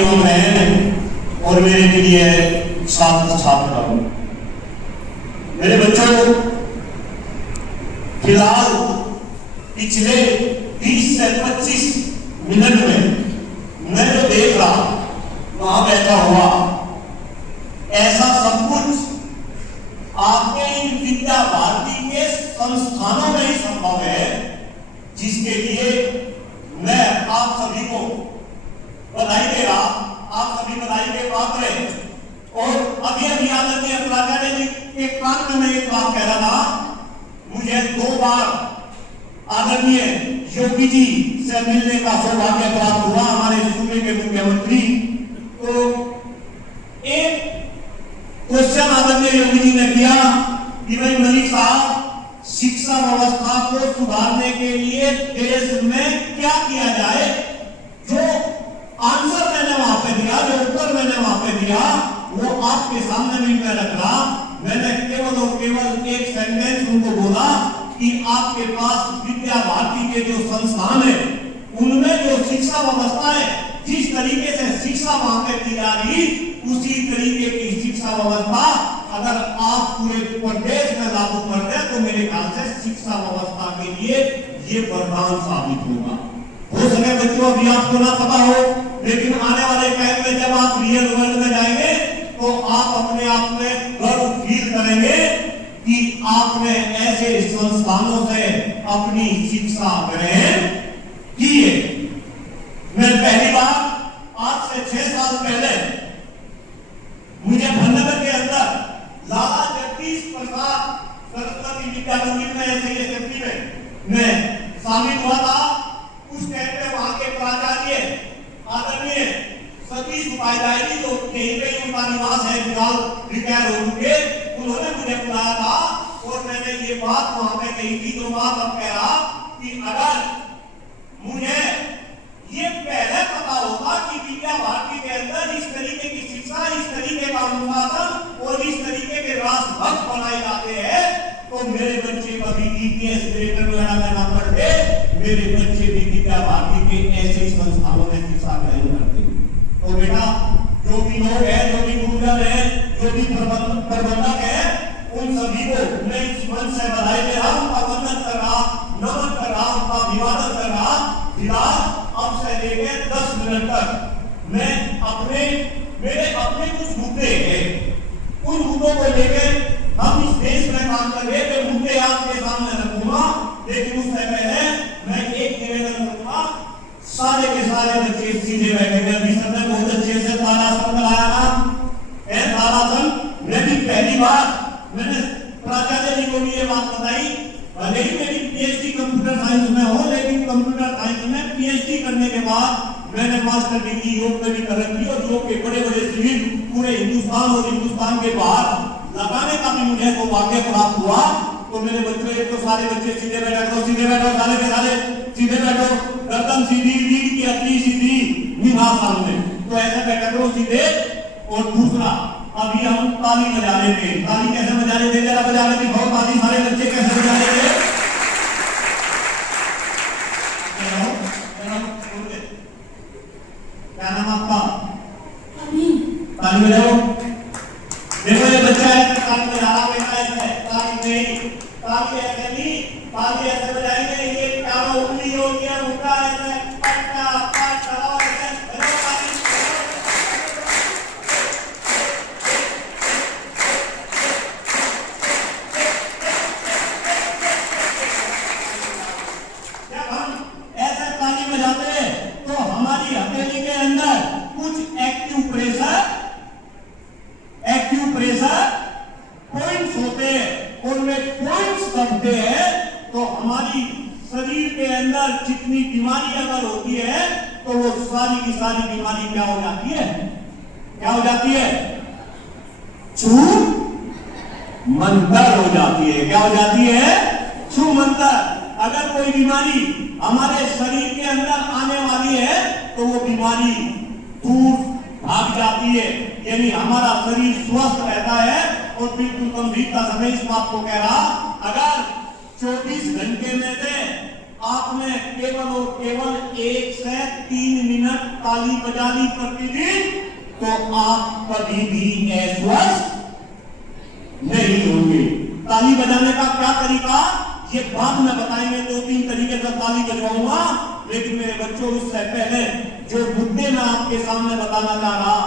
एवं बहन और मेरे प्रिय छात्र छात्राओं, मेरे बच्चों, फिलहाल पिछले 20 से 25 मिनट में मैं जो देख रहा वहां बैठा हुआ, ऐसा सब कुछ आपके इन विद्या भारती के संस्थानों में ही संभव है, जिसके लिए मैं आप सभी को बधाई दे रहा। आप सभी बधाई के पात्र हैं। और अभी आदरणीय प्राचार्य जी के कान में एक बात कह रहा था, मुझे 2 बार आदरणीय योगी जी से मिलने का सौभाग्य प्राप्त हुआ, हमारे सूबे के मुख्यमंत्री। तो एक क्वेश्चन आदरणीय योगी जी ने किया कि भाई मलिक साहब, शिक्षा व्यवस्था को सुधारने के लिए देश में क्या किया जाए। जो आंसर मैंने वहां पे दिया, जो उत्तर मैंने वहां पे दिया, वो आपके सामने भी मैं रख रहा। मैंने केवल और केवल एक सेंटेंस उनको बोला कि आपके पास विद्या भारती के जो संस्थान है, उनमें जो शिक्षा व्यवस्था है, जिस तरीके से शिक्षा वहां पे दी जा रही, उसी तरीके की शिक्षा व्यवस्था अगर आप पूरे प्रदेश में लागू कर दें तो मेरे ख्याल से शिक्षा व्यवस्था के लिए ये वरदान साबित होगा। हो सके बच्चों, अभी आपको ना पता हो, लेकिन आने वाले टाइम में जब आप रियल वर्ल्ड में जाएंगे तो आप अपने आप में गर्व फील करेंगे कि आपने ऐसे संस्थानों से अपनी शिक्षा ग्रहण की है। मैं पहली बार आज से 6 साल पहले मुझे भन्नगर के अंदर लाला जगदीश प्रसाद सरस्वती विद्या मंदिर में ऐसे मैं शामिल हुआ था। उस टाइम पे वहां के प्राचार्य आदरणीय सतीश उपाध्याय जी, जो कहीं पे उनका निवास है, फिलहाल रिटायर हो चुके, उन्होंने मुझे बुलाया था और मैंने ये बात वहां पे कही थी, जो बात अब कह रहा कि अगर मुझे ये पहले पता होता कि विद्या भारती के अंदर इस तरीके की शिक्षा, इस तरीके का अनुशासन और इस तरीके के राष्ट्रभक्त बनाए जाते हैं, तो मेरे बच्चे कभी ईपीएस ग्रेटर लड़ा लेना पड़ते, मेरे बच्चे भी विद्या भारती के ऐसे संस्थानों में शिक्षा ग्रहण करते। तो बेटा, जो भी लोग हैं, जो भी गुरुजन है, जो भी प्रबंधक है, उन सभी को मैं इस मंच से बधाई दे रहा, उनका वंदन कर रहा, नमन कर रहा, उनका अभिवादन कर रहा। फिलहाल अब से लेके 10 मिनट तक मैं मेरे अपने कुछ मुद्दे हैं, उन मुद्दों को लेकर हम इस देश में काम कर रहे थे, मुद्दे आपके सामने रखूंगा। लेकिन उससे पहले मैं एक निवेदन करूंगा, सारे के सारे बच्चे सीधे बैठेंगे। अभी सबने बहुत अच्छे से तारासन कराया ना, तारासन मैं भी पहली बार मैंने प्राचार्य जी को भी ये बात बताई, भले ही मेरी पीएचडी कंप्यूटर साइंस में हो, लेकिन कंप्यूटर साइंस में पीएचडी करने के बाद मैंने मास्टर डिग्री योग में भी कर रखी और योग के बड़े-बड़े शिविर पूरे हिंदुस्तान और हिंदुस्तान के बाहर लगाने का भी मुझे सौभाग्य प्राप्त हुआ। तो मेरे बच्चे, एक तो सारे बच्चे सीधे बैठो, सीधे बैठो, सारे के सारे सीधे बैठो, गर्दन सीधी, रीढ़ की हड्डी सीधी, निगाह सामने, तो ऐसे बैठा करो सीधे। और दूसरा, अभी हम ताली बजा रहे थे, ताली कैसे बजा रहे थे, जरा बजा रहे थे, बहुत ताली, सारे बच्चे कैसे बजा रहे थे, क्या नाम आपका? ताली बजाओ। देखो ये बच्चा है, ताली बजा रहा है, ताली नहीं, ताली ऐसे नहीं, ताली ऐसे बजाएंगे, ये चारों उंगली होती है, उल्टा ऐसे पट्टा पट्टा और ऐसे बजाओ ताली। जब हम ऐसे ताली बजाते हैं तो हमारी हथेली के अंदर कुछ एक्टिव प्रेशर पॉइंट्स होते हैं, उनमें पॉइंट्स दबते हैं, तो हमारी शरीर के अंदर जितनी बीमारी अगर होती है तो वो सारी की सारी बीमारी क्या हो जाती है, क्या हो जाती है, छू मंतर हो जाती है। क्या हो जाती है? छू मंतर। अगर कोई बीमारी हमारे शरीर के अंदर आने वाली है तो वो बीमारी दूर भाग जाती है, यानी हमारा शरीर स्वस्थ रहता है। और बिल्कुल गंभीरता से मैं इस बात को कह रहा, अगर 24 घंटे में से आपने केवल और केवल 1 से 3 मिनट ताली बजा ली प्रतिदिन, तो आप कभी भी अस्वस्थ नहीं होंगे। ताली बजाने का क्या तरीका, ये बाद में बताएंगे, 2-3 तरीके से ताली बजवाऊंगा। लेकिन मेरे बच्चों, उससे पहले जो मुद्दे मैं आपके सामने बताना चाह रहा,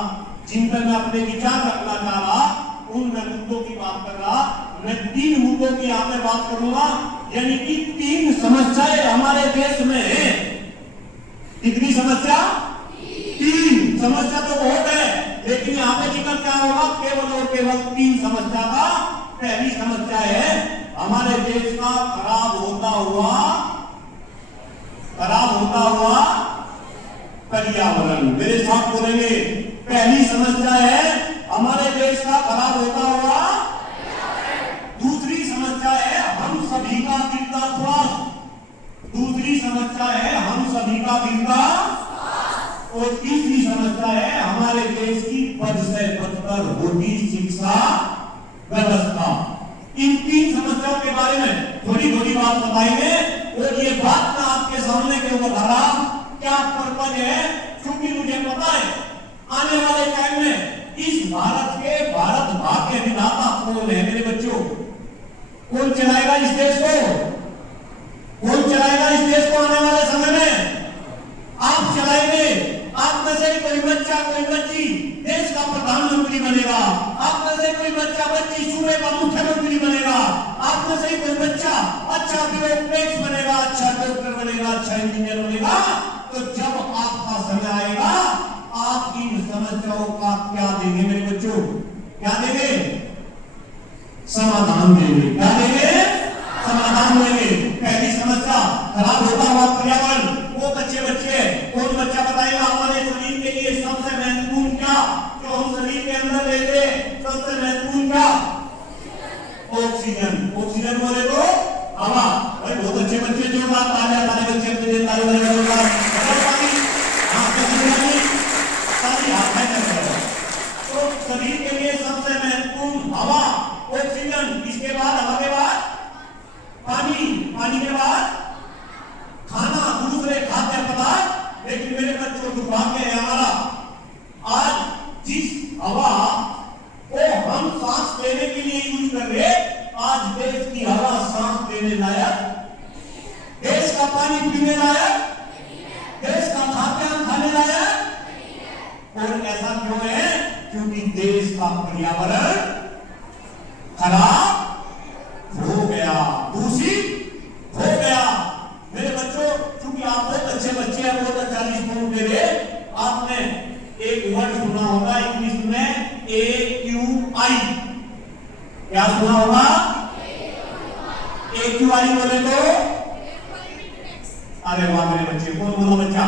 जिन पर मैं अपने विचार रखना चाह रहा, उन मैं मुद्दों की बात कर रहा। मैं 3 मुद्दों की यहाँ पे बात करूंगा, यानी कि 3 समस्याएं हमारे देश में है। कितनी समस्या? 3 समस्या तो बहुत है, लेकिन यहाँ पे जिक्र क्या होगा, केवल और केवल 3 समस्या का। पहली समस्या है हमारे देश का खराब होता हुआ पर्यावरण। मेरे साथ बोलेंगे, पहली समस्या है हमारे देश का खराब होता हुआ। दूसरी समस्या है हम सभी का गिरता स्वास्थ्य। दूसरी समस्या है हम सभी का गिरता, और तीसरी समस्या है हमारे देश की पद से बदतर होती शिक्षा व्यवस्था। इन 3 समस्याओं के बारे में थोड़ी थोड़ी बात बताएंगे, और ये बात मैं आपके सामने के ऊपर धरा, क्या पर्पज है, क्योंकि मुझे पता है आने वाले टाइम में इस भारत भाग के विधाता कौन है। मेरे बच्चों, कौन चलाएगा इस देश को? कौन चलाएगा इस देश को आने वाले समय में? आप चलाएंगे। आप में से कोई बच्चा, कोई बच्ची देश का प्रधानमंत्री बनेगा। आप में से कोई बच्चा, बच्ची सूबे का मुख्यमंत्री बनेगा। आप में से कोई बच्चा अच्छा ब्यूरोक्रेट बनेगा, अच्छा डॉक्टर बनेगा, अच्छा इंजीनियर बनेगा। तो जब आपका समय आएगा, आप इन समस्याओं का क्या देंगे मेरे बच्चों? क्या देंगे? समाधान देंगे। क्या देंगे? समाधान देंगे। पहली समस्या खराब होता हुआ पर्यावरण। वो बच्चे कौन बच्चा बताएगा हमारे शरीर के लिए सबसे महत्वपूर्ण क्या, जो हम शरीर के अंदर लेते हैं, सबसे महत्वपूर्ण क्या? ऑक्सीजन। ऑक्सीजन बोले तो हवा। भाई बहुत अच्छे बच्चे, जोरदार तालियां, सारे बच्चे अपने लिए ताली बजाएंगे। तो शरीर के लिए सबसे महत्वपूर्ण हवा, ऑक्सीजन। इसके बाद हवा के बाद पानी, पानी के बाद खाना, दूसरे खाद्य पदार्थ। लेकिन मेरे बच्चों, दुर्भाग्य है हमारा, आज जिस हवा को हम सांस लेने के लिए यूज कर रहे, आज देश की हवा सांस लेने लायक, देश का पानी पीने लायक, देश का खाद्यान्न खाने लायक। और ऐसा क्यों है? क्योंकि देश का पर्यावरण खराब हो गया, दूषित हो गया। मेरे बच्चों, क्योंकि आप बहुत अच्छे बच्चे हैं, बहुत अच्छा रिस्पॉन्स दे रहे। आपने एक वर्ड सुना होगा इंग्लिश में, AQI। क्या सुना होगा? AQI बोले तो, अरे वाह मेरे बच्चे, कौन बोला बच्चा?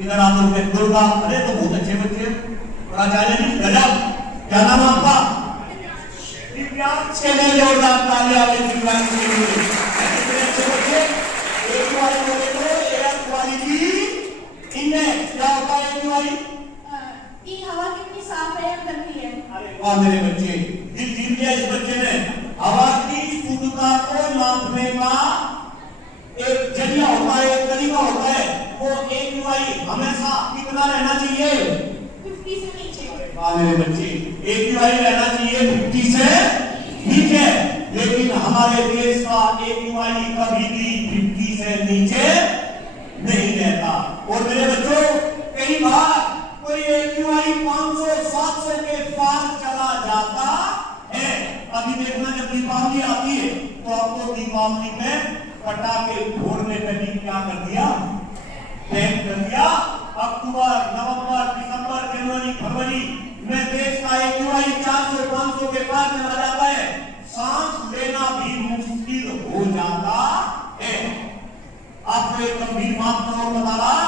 इधर आप लोग दुर्गा। अरे तो बहुत अच्छे बच्चे, प्राचार्य जी गजब। क्या नाम आपका? दिव्यांश। के लिए जोरदार तालियां दिव्यांश के लिए। अच्छे बच्चे, AQI बोले तो एयर क्वालिटी इंडेक्स। क्या होता है AQI? कि हवा कितनी साफ है या गंदी है। अरे वाह मेरे बच्चे, दिल जीत लिया इस बच्चे ने। हवा की शुद्धता को नापने का एक जरिया होता है, एक तरीका होता है। वो AQI हमेशा कितना रहना चाहिए? 50 से नीचे। वाह मेरे बच्चे, AQI रहना चाहिए 50 से नीचे। लेकिन हमारे देश का AQI कभी भी 50 से नीचे नहीं रहता। और मेरे बच्चों, कई बार कोई AQI 500-700 के पार चला जाता है। अभी देखना, जब दीपावली आती है तो आपको दीपावली में पटाखे फोड़ने का क्या कर दिया? बैन कर दिया। अक्टूबर, नवंबर, दिसंबर, जनवरी, फरवरी में देश का AQI 400-500 के पार चला जाता है। सांस लेना भी मुश्किल हो जाता है। आपको एक गंभीर बात मैं और बता रहा,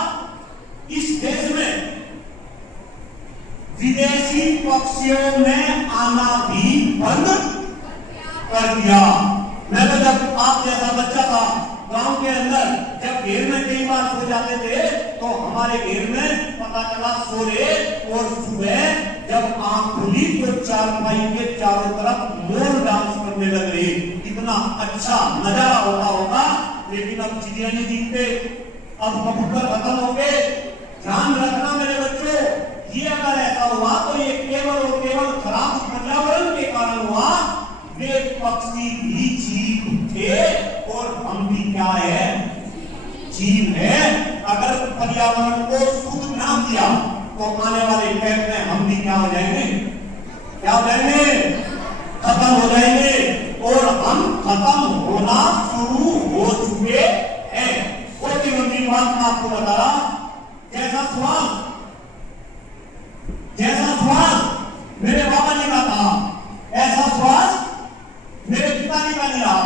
इस देश में विदेशी पक्षियों ने आना भी बंद कर दिया। मैं तो जब आप जैसा बच्चा था, गांव के अंदर जब घेर में कई बार सो जाते थे, तो हमारे घेर में पता चला सो रहे, और सुबह जब आंख खुली तो चारपाई के चारों तरफ मोर डांस करने लग रहे। कितना अच्छा नजारा होता होगा। लेकिन अब चिड़िया नहीं दिखते, अब कबूतर खत्म हो गए। ध्यान रखना मेरे बच्चों, ये अगर ऐसा हुआ तो ये केवल और केवल खराब पर्यावरण के कारण हुआ। वे पक्षी भी जीव थे और हम भी क्या है, जीव है। अगर पर्यावरण को शुद्ध ना किया तो आने वाले टाइम में हम भी क्या हो जाएंगे, क्या हो जाएंगे, खत्म हो जाएंगे। और हम खत्म होना शुरू हो चुके हैं। कोई गंभीर बात मैं आपको बता रहा, जैसा श्वास मेरे बाबा जी का था, ऐसा श्वास मेरे पिताजी का नहीं रहा।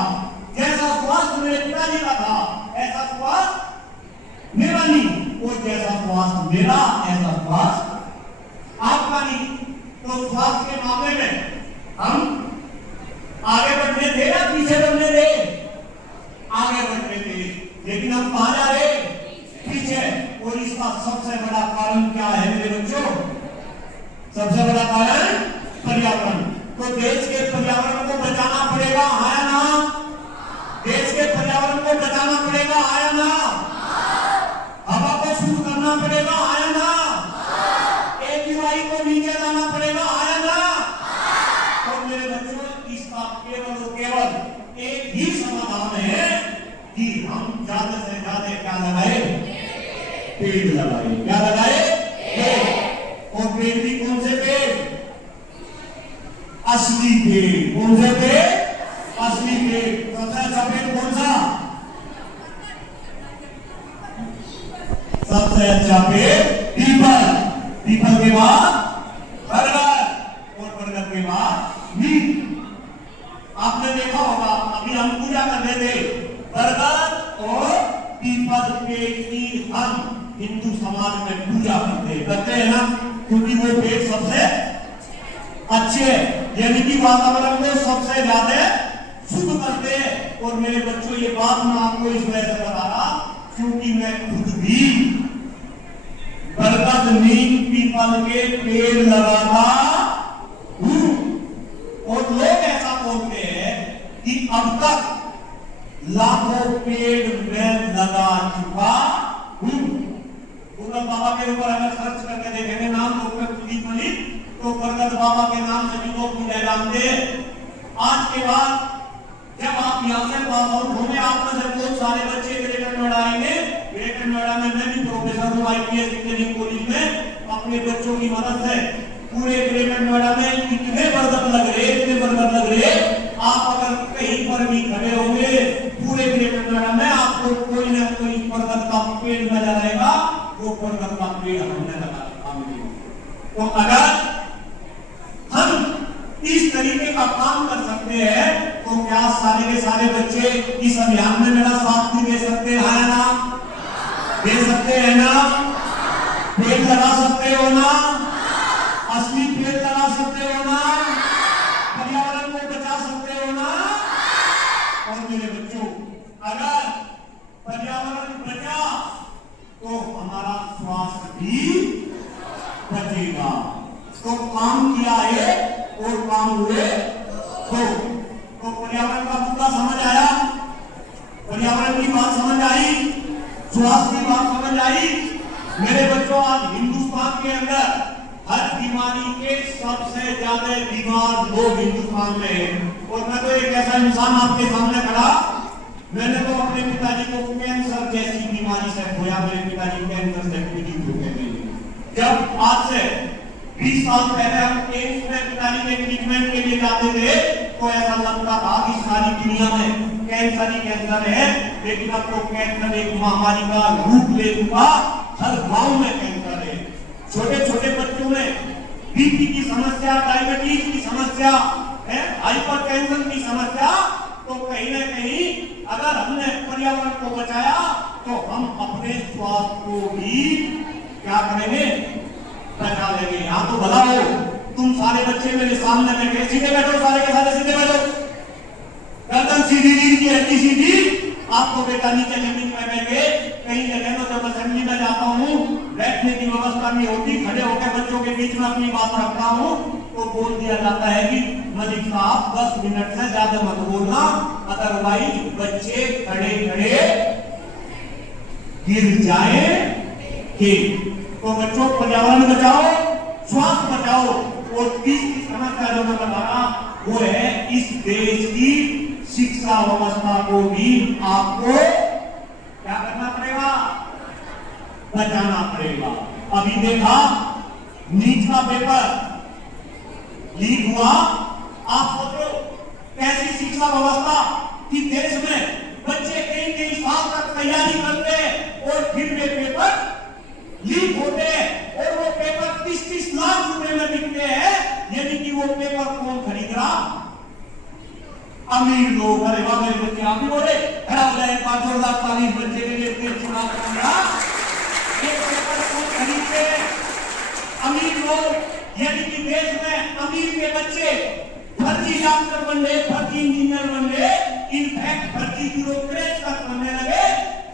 जैसा श्वास मेरे पिताजी का था, ऐसा श्वास मेरा नहीं। और जैसा श्वास मेरा, ऐसा श्वास आपका नहीं। तो श्वास के मामले में हम आगे बढ़ने थे या पीछे बढ़ने थे, आगे बढ़ने थे, लेकिन हम कहां जा रहे, पीछे। और इसका सबसे बड़ा कारण क्या है मेरे बच्चों, सबसे बड़ा कारण पर्यावरण। तो देश के पर्यावरण को बचाना पड़ेगा, हाँ या ना? देश के पर्यावरण को बचाना पड़ेगा, हाँ या ना? हवा को शुद्ध करना पड़ेगा, हाँ या ना? AQI को नीचे लाना पड़ेगा, हाँ या ना? और मेरे बच्चों, इसका केवल और केवल एक ही समाधान है कि हम ज्यादा से ज्यादा क्या लगाए, पेड़ लगाए। क्या लगाए, पेड़। और पेड़ भी कौन से पेड़, असली पेड़। कौन से पेड़, असली पेड़। सबसे अच्छा पेड़ कौन सा, सबसे अच्छा पेड़ पीपल। पीपल के बाद बरगद और बरगद के बाद नीम। आपने देखा होगा, अभी हम पूजा कर रहे थे, बरगद और पीपल पेड़ की हम हिंदू समाज में पूजा करते हैं ना, क्योंकि वो पेड़ सबसे अच्छे हैं, यानी कि वातावरण को सबसे ज्यादा शुद्ध करते हैं। और मेरे बच्चों, ये बात मैं आपको इस वजह से बता रहा क्योंकि मैं खुद भी बरगद, नीम, पीपल के पेड़ लगाता हूं। और लोग ऐसा बोलते हैं कि अब तक लाखों पेड़ मैं लगा चुका हूं। गूगल बाबा के ऊपर अगर सर्च करके देखेंगे नाम डॉक्टर कुलदीप मलिक, तो बरगद बाबा के नाम से भी लोग पूजा जानते हैं। आज के बाद जब आप यहाँ से पास आउट होंगे, आप में से बहुत सारे बच्चे ग्रेटर नोएडा आएंगे। ग्रेटर नोएडा में मैं भी प्रोफेसर हूँ IPS इंजीनियरिंग कॉलेज में। अपने बच्चों की मदद से पूरे ग्रेटर नोएडा में इतने बरगद लग रहे, इतने बरगद लग रहे, आप अगर कहीं पर भी खड़े होंगे पूरे ग्रेटर नोएडा में, आपको कोई ना कोई बरगद का पेड़ नजर आएगा। वो बरगद का पेड़ हमने लगा दिया। तो अगर हम इस तरीके का काम कर सकते हैं तो क्या सारे के सारे बच्चे इस अभियान में मेरा साथ भी दे सकते हैं ना? दे सकते हैं ना? पेड़ लगा सकते हो ना? असली पेड़ लगा सकते हो ना? पर्यावरण को बचा सकते हो ना? और मेरे बच्चों, अगर पर्यावरण बचा तो हमारा स्वास्थ्य भी बचेगा। तो काम किया है और काम हुए तो पर्यावरण का मुद्दा समझ आया, पर्यावरण की बात समझ आई, स्वास्थ्य की बात समझ आई। मेरे बच्चों, आज हिंदुस्तान के अंदर हर बीमारी के सबसे ज्यादा बीमार लोग हिंदुस्तान में हैं। और मैं तो एक ऐसा इंसान आपके सामने खड़ा, मैंने तो अपने पिताजी को कैंसर जैसी बीमारी से खोया। मेरे पिताजी कैंसर से पीड़ित हो गए। जब आज से 20 साल पहले हम एम्स में पिताजी के ट्रीटमेंट के लिए जाते थे तो ऐसा लगता था कि सारी दुनिया में कैंसर ही कैंसर है। लेकिन अब तो कैंसर एक महामारी का रूप ले चुका, हर गांव में कैंसर है। छोटे छोटे बच्चों में बीपी की समस्या, डायबिटीज की समस्या है, हाइपरटेंशन की समस्या। तो कहीं ना कहीं अगर हमने पर्यावरण को बचाया तो हम अपने स्वास्थ्य को भी क्या करेंगे, बचा लेंगे। यहाँ तो भला हो, तुम सारे बच्चे मेरे सामने बैठे, सीधे बैठो, सारे के सारे सीधे बैठो, गर्दन सीधी, रीढ़ की हड्डी सीधी। आपको बेटा नीचे जमीन में बैठे, कहीं जगह तो जब असेंबली में जाता हूँ बैठने की व्यवस्था नहीं होती, खड़े होकर बच्चों के बीच में अपनी बात रखता हूँ तो बोल दिया जाता है कि मलिक साहब 10 मिनट से ज्यादा मत बोलना, अदरवाइज बच्चे खड़े खड़े गिर जाएंगे। तो बच्चों, पर्यावरण बचाओ, स्वास्थ्य बचाओ। और तीसरी समस्या जो मैं बता रहा वो है इस देश की शिक्षा व्यवस्था को भी आपको क्या करना पड़ेगा, बचाना पड़ेगा। अभी देखा नीट का पेपर लीक हुआ, आप सोचो कैसी शिक्षा व्यवस्था कि देश में बच्चे कई साल तक तैयारी करते हैं और फिर वे पेपर लीक होते हैं और वो पेपर 30-30 लाख रुपए में बिकते हैं। यानी कि वो पेपर कौन खरीद रहा, अमीर लोग। अरे वाह मेरे बच्चे, आप भी बोले खड़ा हो जाए 5,40 बच्चे के लिए चुनाव करूंगा, ये पेपर कौन खरीदते, अमीर लोग। यानी कि देश में अमीर के बच्चे फर्जी डॉक्टर बन गए, फर्जी इंजीनियर बन गए, इनफैक्ट फर्जी ब्यूरोक्रेट तक बनने लगे।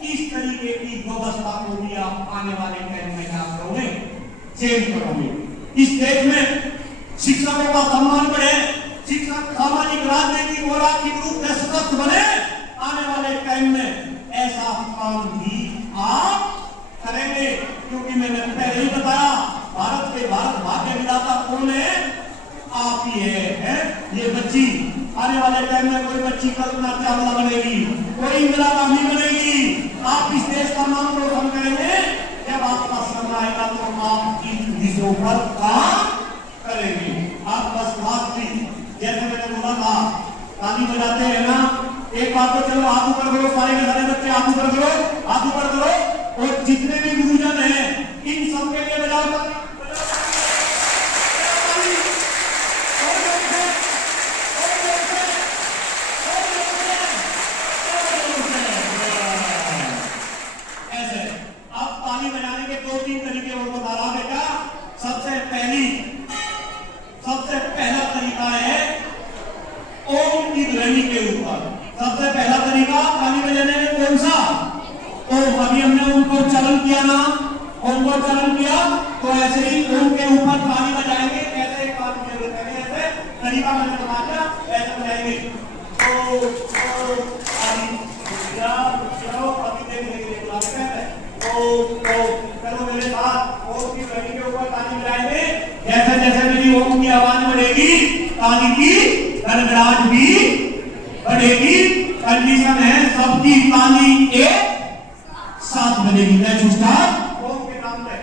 इस तरीके की व्यवस्था को भी आप आने वाले टाइम में क्या करोगे, चेंज करोगे। इस देश में शिक्षकों का सम्मान बढ़े, शिक्षक सामाजिक राजनीतिक और आर्थिक रूप से सशक्त बने। आने वाले टाइम में ऐसा काम भी आप करेंगे, क्योंकि मैंने पहले ही बताया भारत के भारत भाग्य विधाता कौन है, आप ही है। ये बच्ची आने वाले टाइम में कोई बच्ची कल्पना चावला बनेगी, कोई इंदिरा गांधी बनेगी। आप इस देश का नाम रोशन करेंगे। जब आपका समय आएगा तो आप इन दिशों पर काम करेंगे। आप बस बात थी, जैसे मैंने बोला था ताली बजाते हैं ना, एक बार तो चलो हाथ ऊपर करो, सारे के सारे बच्चे हाथ ऊपर करो, हाथ ऊपर करो। और जितने भी गुरुजन हैं इन सबके लिए बजाओ। सबसे पहला तरीका है ओम की ध्वनि के ऊपर। सबसे पहला तरीका ताली बजाने में कौन सा, ओम। अभी हमने ओम को चलन किया ना, ओम को चलन किया तो ऐसे ही ओम के ऊपर ताली बजाएंगे। कैसे एक बार मुझे बताइए, ऐसे तरीका मैंने बता दिया, ऐसे बजाएंगे ओ ताली चलो। अभी देखिए चलो मेरे साथ ओम की ध्वनि के ऊपर ताली बजाएंगे। जैसे जैसे मेरी ओम की आवाज बढ़ेगी ताली की गड़गड़ाहट भी बढ़ेगी। कंडीशन है सबकी ताली एक साथ बनेगी। लेट्स स्टार्ट ओम के नाम पे।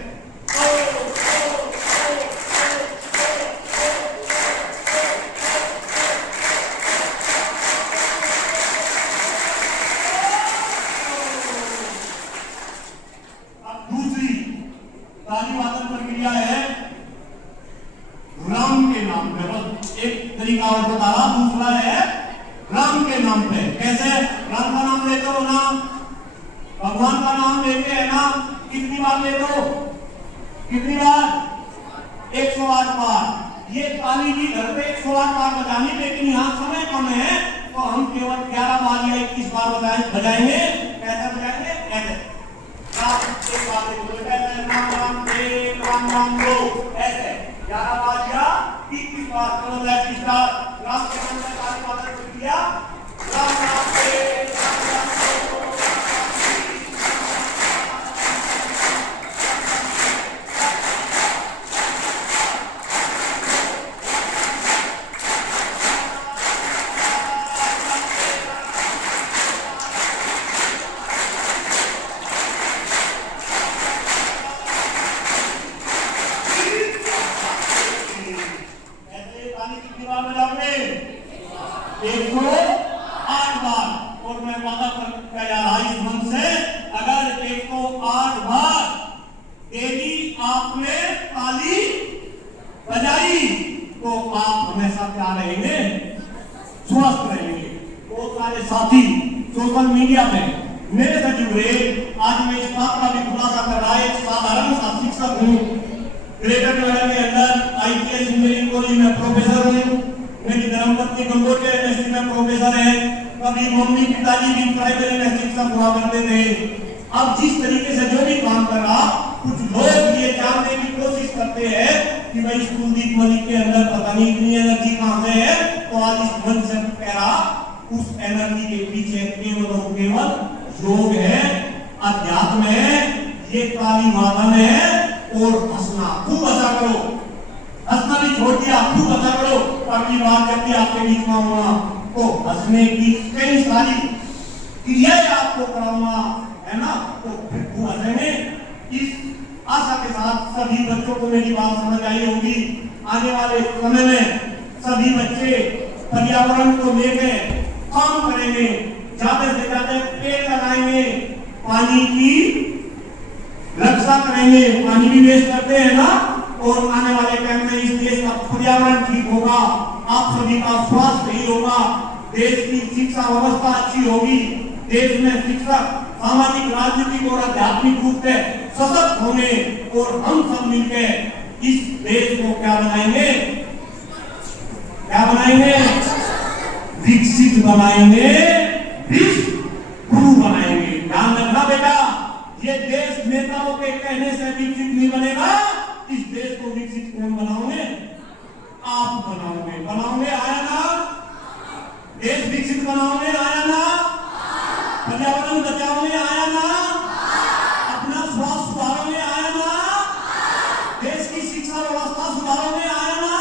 अब दूसरी ताली वादन प्रक्रिया है राम के नाम पे। बस एक तरीका और बता रहा, दूसरा है राम के नाम पे। कैसे, राम का नाम लेते हो ना, भगवान का नाम लेते हैं ना, कितनी बार लेते हो, कितनी बार, 108 बार। ये ताली भी घर पे 108 बार बजानी, लेकिन यहाँ समय कम है तो हम केवल 11 बार या 21 बार बजाएंगे। कैसे बजाएंगे, ऐसे राम राम दो, ऐसे 11 बार या 21 बार। चलो लेट्स स्टार्ट। राम के नाम में ताली वादन प्रक्रिया। राम राम साथी सोशल मीडिया पे मेरे से जुड़े। आज मैं इस बात का भी खुलासा कर रहा है, एक साधारण सा शिक्षक हूँ। ग्रेटर नोएडा के अंदर आईपीएस इंजीनियरिंग कॉलेज में प्रोफेसर हूँ। मेरी धर्मपत्नी गंगोत्री यूनिवर्सिटी में प्रोफेसर है। कभी मम्मी पिताजी भी प्राइमरी में शिक्षक हुआ करते थे। अब जिस तरीके से जो भी काम कर रहा, कुछ लोग ये जानने की कोशिश करते हैं कि भाई कुलदीप मलिक के अंदर पता नहीं इतनी एनर्जी कहां से है, तो आज इस मंच से कह रहा उस एनर्जी के पीछे केवल और केवल योग है, अध्यात्म है, ये काली वादन है। और हंसना, खूब हंसा करो, हंसना भी छोड़ दिया, खूब हंसा करो। अगली बार जब भी आपके बीच में होगा तो हंसने की कई सारी क्रियाएं आपको कराऊंगा, है ना, तो फिर खूब हंसेंगे। इस आशा के साथ सभी बच्चों को मेरी बात समझ आई होगी। आने वाले समय में सभी बच्चे पर्यावरण को लेकर काम करेंगे, ज्यादा से ज्यादा पेड़ लगाएंगे, पानी की रक्षा करेंगे, पानी भी वेस्ट करते हैं ना। और आने वाले टाइम में इस देश का पर्यावरण ठीक होगा, आप सभी का स्वास्थ्य सही होगा, देश की शिक्षा व्यवस्था अच्छी होगी, देश में शिक्षक सामाजिक, राजनीतिक और आध्यात्मिक रूप से सशक्त होंगे। और हम सब मिलकर इस देश को क्या बनाएंगे, क्या बनाएंगे, विकसित बनाएंगे, विश्व गुरु बनाएंगे। ध्यान रखना बेटा, ये देश नेताओं के कहने से विकसित नहीं बनेगा। इस देश को विकसित कौन बनाओगे, आप बनाओगे, बनाओगे, आया ना, देश विकसित बनाओगे, आया ना, पर्यावरण बचाओगे, आया ना, अपना स्वास्थ्य सुधारोगे, आया ना, देश की शिक्षा व्यवस्था सुधारोगे, आया ना,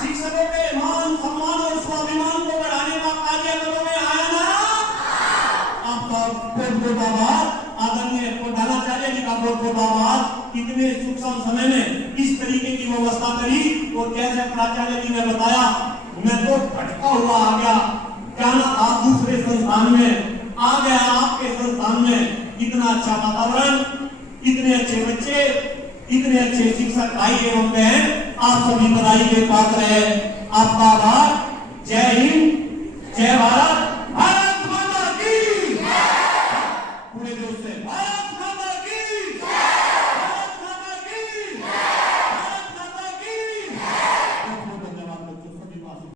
शिक्षकों के मान सम्मान और स्वाभिमान को बढ़ाने का कार्य करोगे, आया ना। आपका बहुत बहुत आभार, आदरणीय प्रधानाचार्य जी का बहुत बहुत आभार। इतने सूक्ष्म समय में इस तरीके की व्यवस्था करी। और जैसे प्राचार्य जी ने बताया, मैं तो भटका हुआ आ गया, जाना था दूसरे संस्थान में, आ गया आपके संस्थान में। इतना अच्छा वातावरण, इतने अच्छे बच्चे, इतने अच्छे शिक्षक भाई एवं बहन, आप सभी बधाई के पात्र हैं। आपका आभार। जय हिंद, जय भारत।